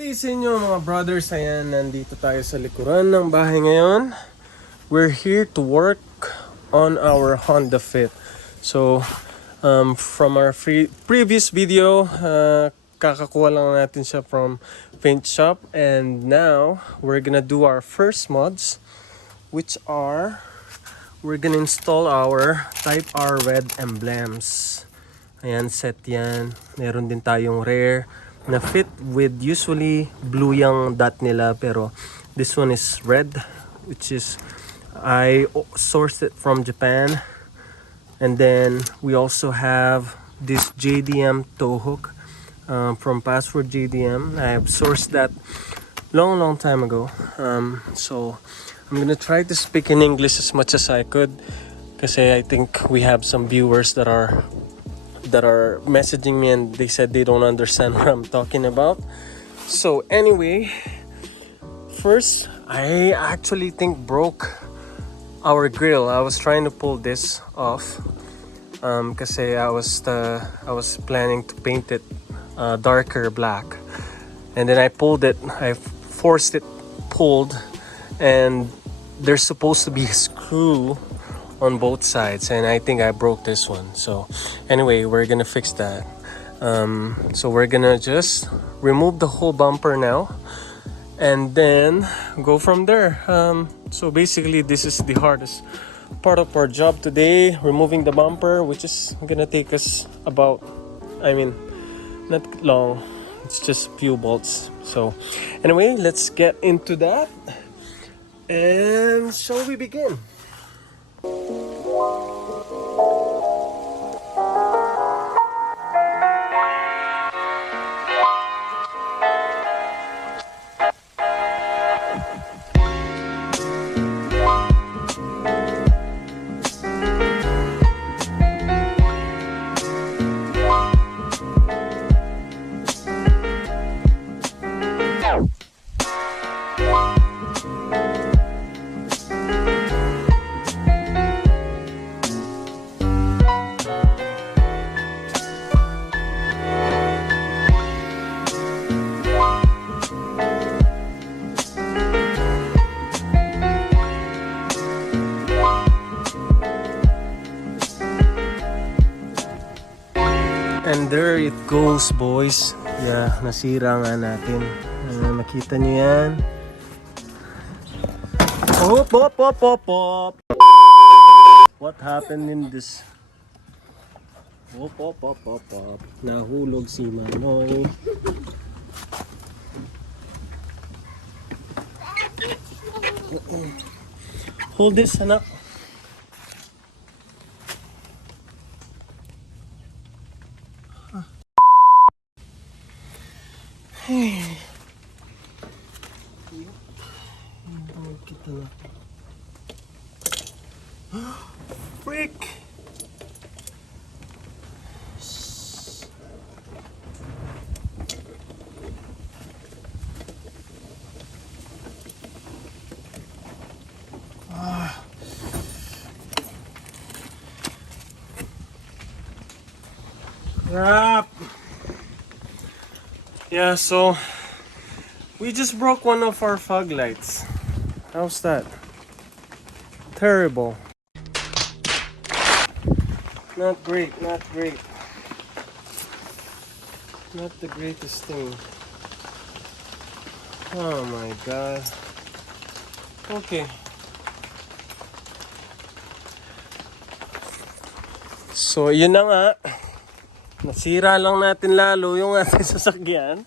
Day sa inyo mga brothers, ayan, nandito tayo sa likuran ng bahay ngayon. We're here to work on our Honda Fit. So, from our previous video, kakakuha lang natin siya from paint shop. And now, we're gonna do our first mods, which are, we're gonna install our Type R red emblems. Ayan, set yan. Meron din tayong rare na fit with usually blue yung dot nila, pero this one is red, which is I sourced it from Japan. And then we also have this JDM tow hook from Password JDM. I have sourced that long time ago. So I'm gonna try to speak in English as much as I could, kasi I think we have some viewers that are messaging me and they said they don't understand what I'm talking about. So anyway, first, I actually think broke our grill. I was trying to pull this off kasi I was planning to paint it darker black, and then I pulled it. I forced it pulled, and there's supposed to be a screw on both sides, and I think I broke this one. So anyway, we're gonna fix that. So we're gonna just remove the whole bumper now and then go from there. So basically this is the hardest part of our job today, removing the bumper, which is gonna take us about, I mean, not long, it's just a few bolts. So anyway, let's get into that, and shall we begin? And there it goes, boys. Yeah, nasira nga natin. Nakita nyo yan. Op. What happened in this? Op. Nahulog si Manoy. Hold this, anak. Frick! Crap! Yeah, so we just broke one of our fog lights. How's that? Terrible. Not great. Not the greatest thing. Oh my god. Okay. So yun na nga. Nasira lang natin lalo yung ating sasakyan.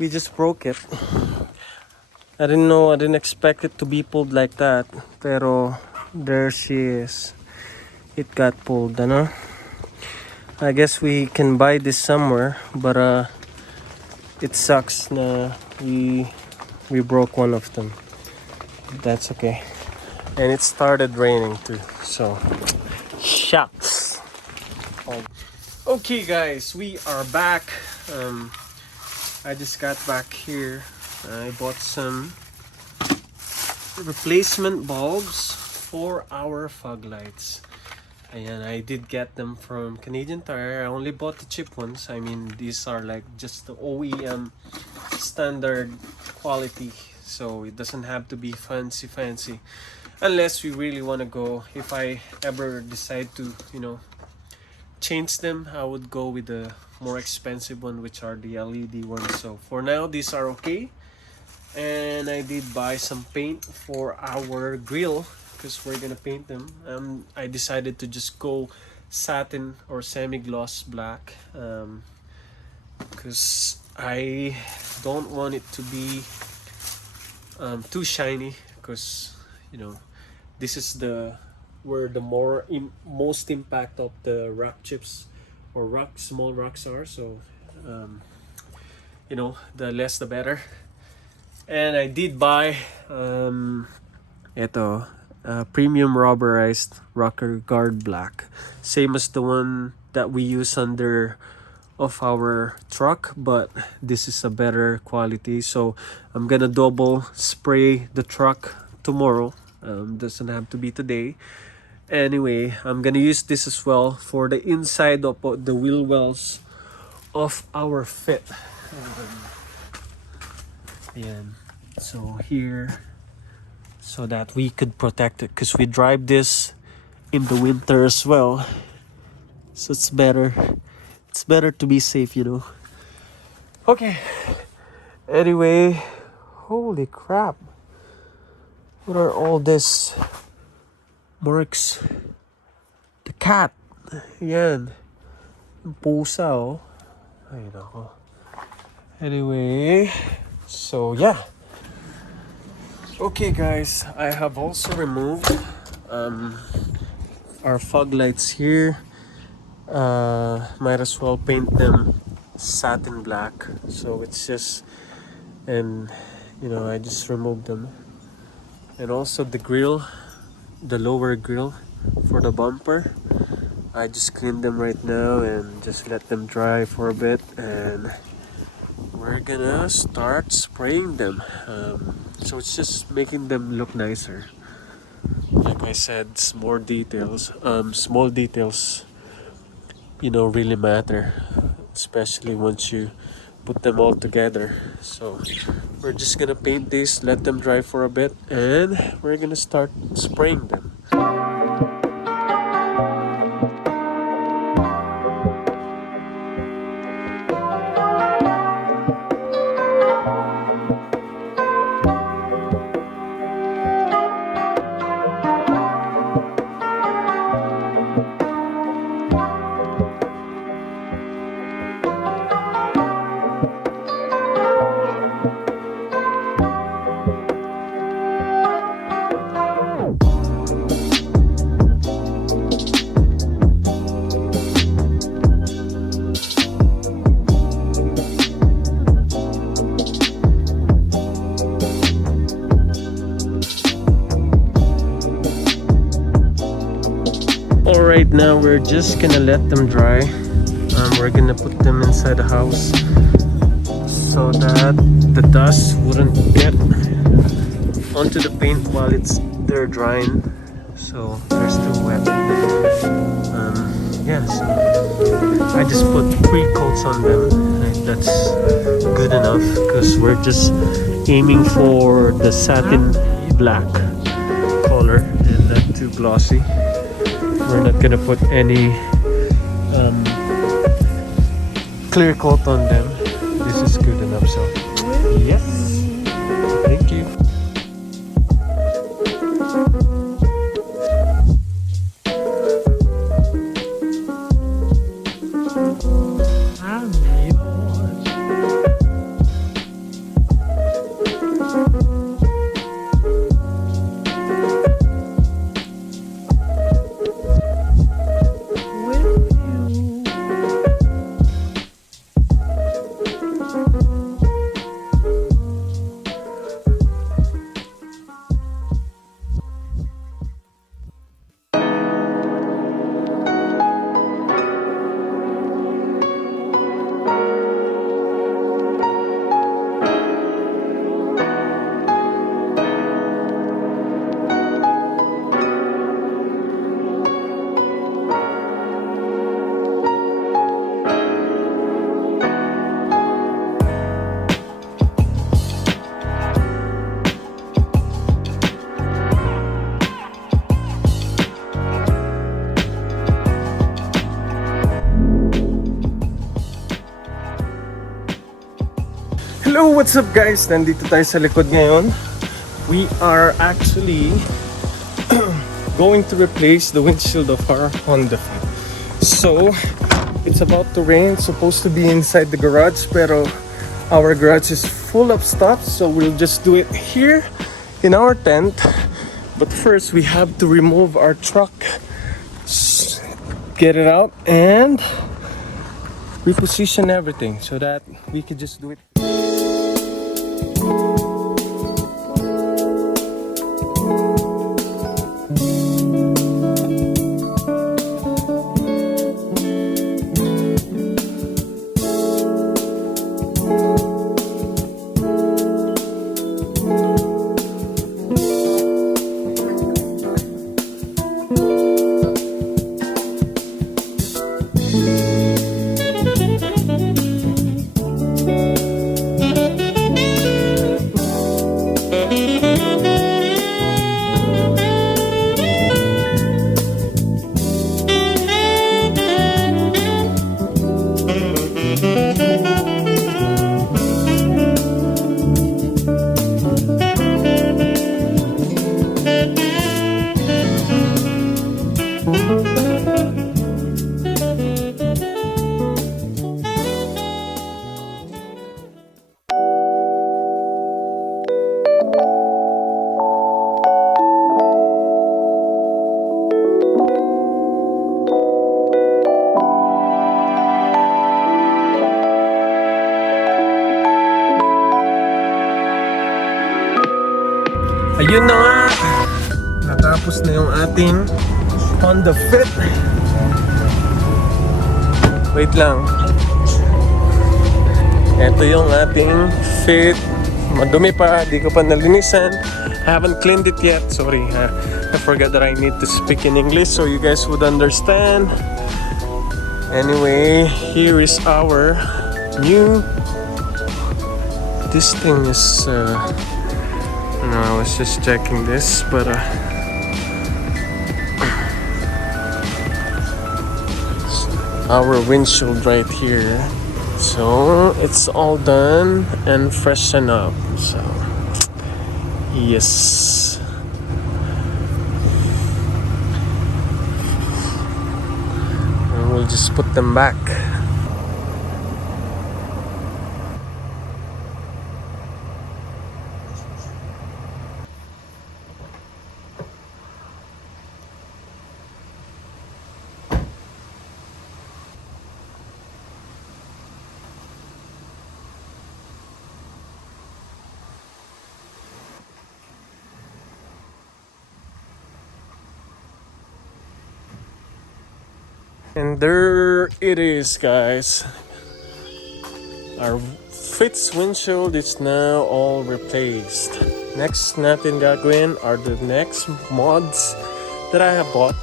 We just broke it. I didn't expect it to be pulled like that. Pero there she is. It got pulled, ano? I guess we can buy this somewhere, but it sucks na we broke one of them. That's okay. And it started raining too, so shucks. Okay guys, we are back. I just got back here. I bought some replacement bulbs for our fog lights. And I did get them from Canadian Tire. I only bought the cheap ones. I mean, these are like just the OEM standard quality, so it doesn't have to be fancy unless we really want to go. If I ever decide to, you know, change them, I would go with the more expensive one, which are the LED ones. So for now, these are okay. And I did buy some paint for our grill because we're gonna paint them. I decided to just go satin or semi-gloss black because I don't want it to be too shiny, because you know this is the where the most impact of the rock chips or small rocks are. So you know, the less the better. And I did buy premium rubberized rocker guard black, same as the one that we use under of our truck, but this is a better quality. So I'm gonna double spray the truck tomorrow. Doesn't have to be today. Anyway, I'm gonna use this as well for the inside of the wheel wells of our Fit. Ayan. So here, so that we could protect it, because we drive this in the winter as well. So it's better to be safe, you know. Okay. Anyway, holy crap. What are all this marks? The cat. Yan. Yung pusa, oh. Ay, nako. Anyway, so yeah. Okay guys, I have also removed our fog lights here. Might as well paint them satin black. So it's just, and you know, I just removed them. And also the grill, the lower grill for the bumper, I just cleaned them right now and just let them dry for a bit, and we're gonna start spraying them. So it's just making them look nicer. Like I said, small details, you know, really matter, especially once you put them all together. So we're just gonna paint these, let them dry for a bit, and we're gonna start spraying them. Alright, now we're just gonna let them dry. We're gonna put them inside the house so that the dust wouldn't get onto the paint while they're drying. So they're still wet. Yeah, so I just put 3 coats on them. That's good enough because we're just aiming for the satin black color and not too glossy. We're not gonna put any clear coat on them. This is good enough, so yes, thank you. Hello, what's up guys? Nandito tayo sa likod ngayon. We are actually going to replace the windshield of our Honda Fit. So, it's about to rain. It's supposed to be inside the garage, pero our garage is full of stuff, so we'll just do it here in our tent. But first, we have to remove our truck, get it out, and reposition everything so that we can just do it. Ayun na nga! Natapos na yung ating Honda Fit. Wait lang. Ito yung ating Fit. Madumi pa, di ko pa nalinisan. I haven't cleaned it yet. Sorry, I forgot that I need to speak in English so you guys would understand. Anyway, here is our new... This thing is... No, I was just checking this, but our windshield right here. So it's all done and freshen up. So yes. And we'll just put them back. And there it is, guys. Our Fit's windshield is now all replaced. Next natin gagawin are the next mods that I have bought.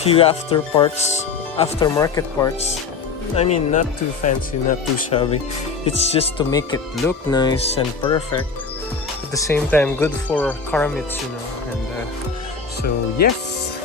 Few aftermarket parts. I mean, not too fancy, not too shabby. It's just to make it look nice and perfect. At the same time, good for car meets, you know. And so yes.